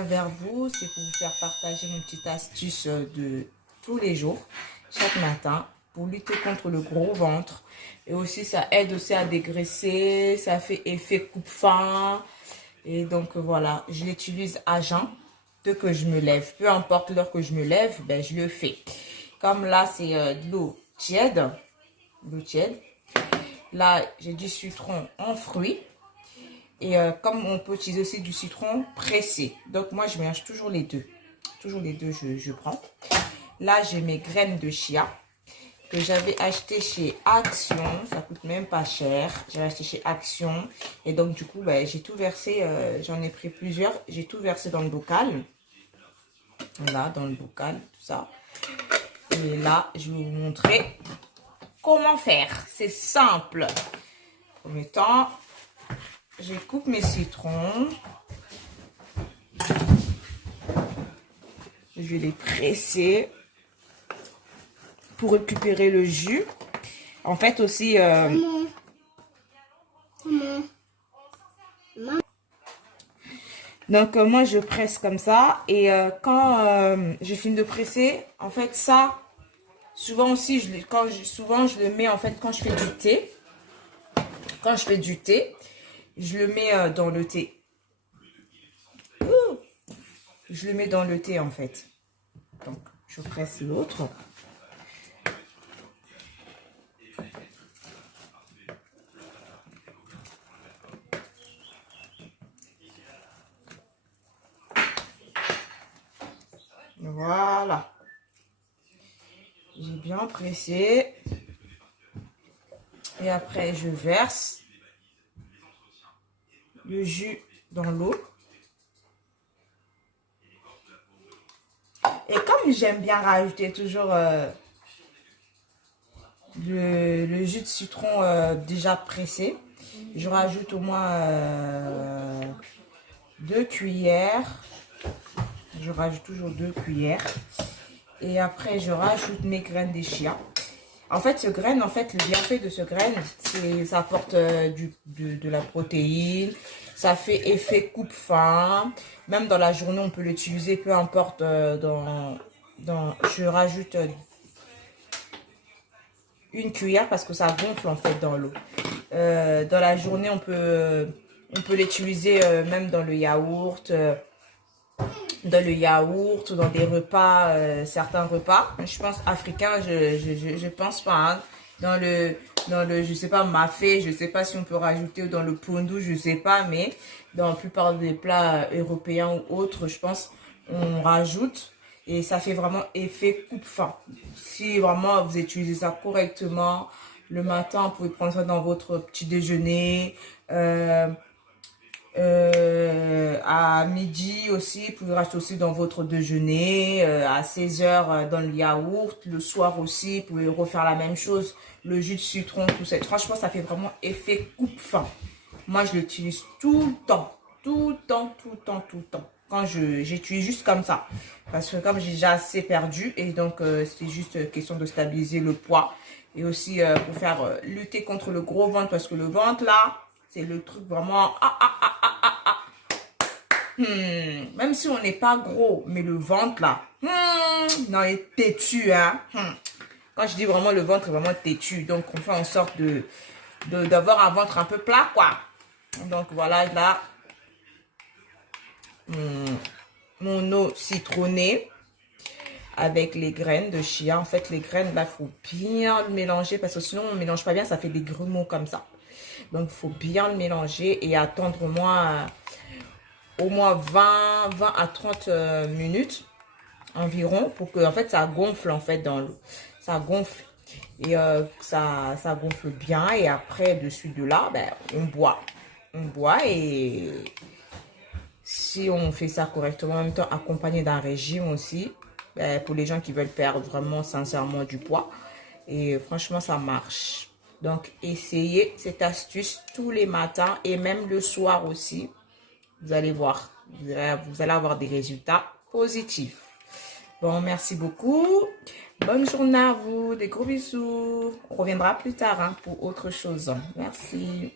viens vers vous, c'est pour vous faire partager une petite astuce de tous les jours, chaque matin, pour lutter contre le gros ventre. Et aussi, ça aide aussi à dégraisser, ça fait effet coupe-faim. Et donc, voilà, je l'utilise à jeun, dès que je me lève. Peu importe l'heure que je me lève, ben, je le fais. Comme là, c'est de l'eau tiède. L'eau tiède. Là, j'ai du citron en fruits. Et comme on peut utiliser aussi du citron pressé. Donc, moi, je mélange toujours les deux. Toujours les deux, je prends. Là, j'ai mes graines de chia que j'avais acheté chez Action. Ça coûte même pas cher. J'avais acheté chez Action. Et donc, du coup, ben, j'ai tout versé. J'en ai pris plusieurs. J'ai tout versé dans le bocal. Voilà, dans le bocal, tout ça. Et là, je vais vous montrer comment faire. C'est simple. Premier temps, je coupe mes citrons. Je vais les presser pour récupérer le jus. En fait aussi... Donc, moi, je presse comme ça. Et quand je finis de presser, en fait, ça, souvent aussi, souvent, je le mets, en fait, quand je fais du thé. Quand je fais du thé, je le mets dans le thé. Je le mets dans le thé, en fait. Donc, je presse l'autre. Voilà. J'ai bien pressé. Et après, je verse le jus dans l'eau. Et comme j'aime bien rajouter toujours le jus de citron déjà pressé, je rajoute au moins 2 cuillères. Je rajoute toujours 2 cuillères. Et après, je rajoute mes graines de chia. En fait, le bienfait de ce graine, c'est ça apporte de la protéine. Ça fait effet coupe-faim. Même dans la journée, on peut l'utiliser, peu importe. Je rajoute une cuillère parce que ça gonfle en fait dans l'eau. Dans la journée, on peut l'utiliser même dans le yaourt. Dans des repas, certains repas, je pense africains, je pense pas, hein. Dans le, je sais pas, mafé, je sais pas si on peut rajouter, ou dans le pondou, je sais pas, mais dans la plupart des plats européens ou autres, je pense, on rajoute, et ça fait vraiment effet coupe-faim. Si vraiment vous utilisez ça correctement, le matin, vous pouvez prendre ça dans votre petit déjeuner, à midi aussi, vous pouvez rajouter aussi dans votre déjeuner, à 16 heures dans le yaourt, le soir aussi, vous pouvez refaire la même chose, le jus de citron, tout ça. Franchement, ça fait vraiment effet coupe-faim. Moi, je l'utilise tout le temps, tout le temps, tout le temps, tout le temps. Quand j'utilise juste comme ça, parce que comme j'ai déjà assez perdu, et donc c'est juste question de stabiliser le poids, et aussi pour faire lutter contre le gros ventre, parce que le ventre là, c'est le truc vraiment... Même si on n'est pas gros, mais le ventre là, non, il est têtu, hein. Quand je dis vraiment le ventre est vraiment têtu, donc on fait en sorte d'avoir un ventre un peu plat, quoi. Donc voilà, là, mon eau citronnée avec les graines de chia. En fait, les graines, là, il faut bien le mélanger parce que sinon, on ne mélange pas bien, ça fait des grumeaux comme ça. Donc, il faut bien le mélanger et attendre au moins 20 à 30 minutes environ pour que, en fait, ça gonfle, en fait, dans l'eau. Ça gonfle et ça gonfle bien. Et après, dessus de là, ben, on boit. On boit et si on fait ça correctement, en même temps, accompagné d'un régime aussi, ben, pour les gens qui veulent perdre vraiment sincèrement du poids. Et franchement, ça marche. Donc, essayez cette astuce tous les matins et même le soir aussi. Vous allez voir, vous allez avoir des résultats positifs. Bon, merci beaucoup. Bonne journée à vous. Des gros bisous. On reviendra plus tard hein, pour autre chose. Merci.